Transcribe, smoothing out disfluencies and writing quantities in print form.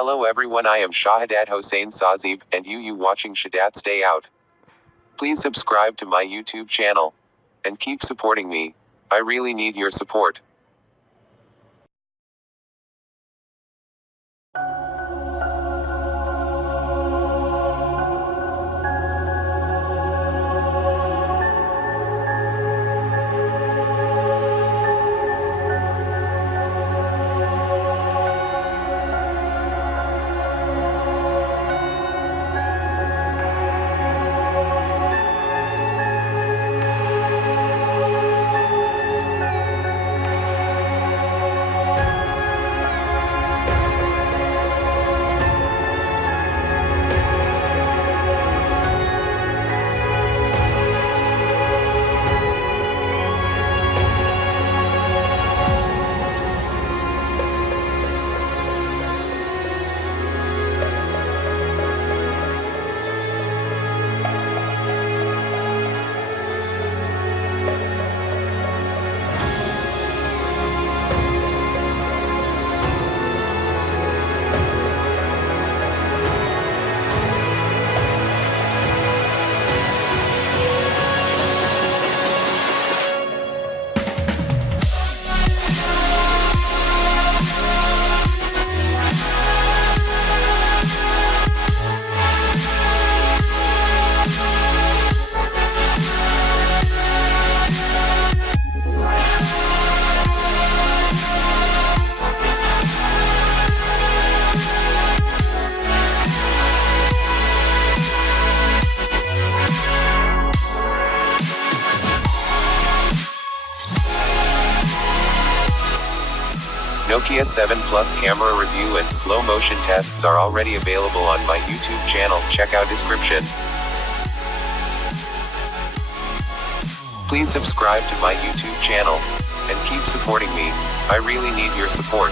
Hello everyone, I am Shahadat Hossain Sazib, and you watching SHADAT'S Dayout. Please subscribe to my YouTube channel. And keep supporting me. I really need your support. Nokia 7 Plus camera review and slow motion tests are already available on my YouTube channel, check out description. Please subscribe to my YouTube channel, and keep supporting me, I really need your support.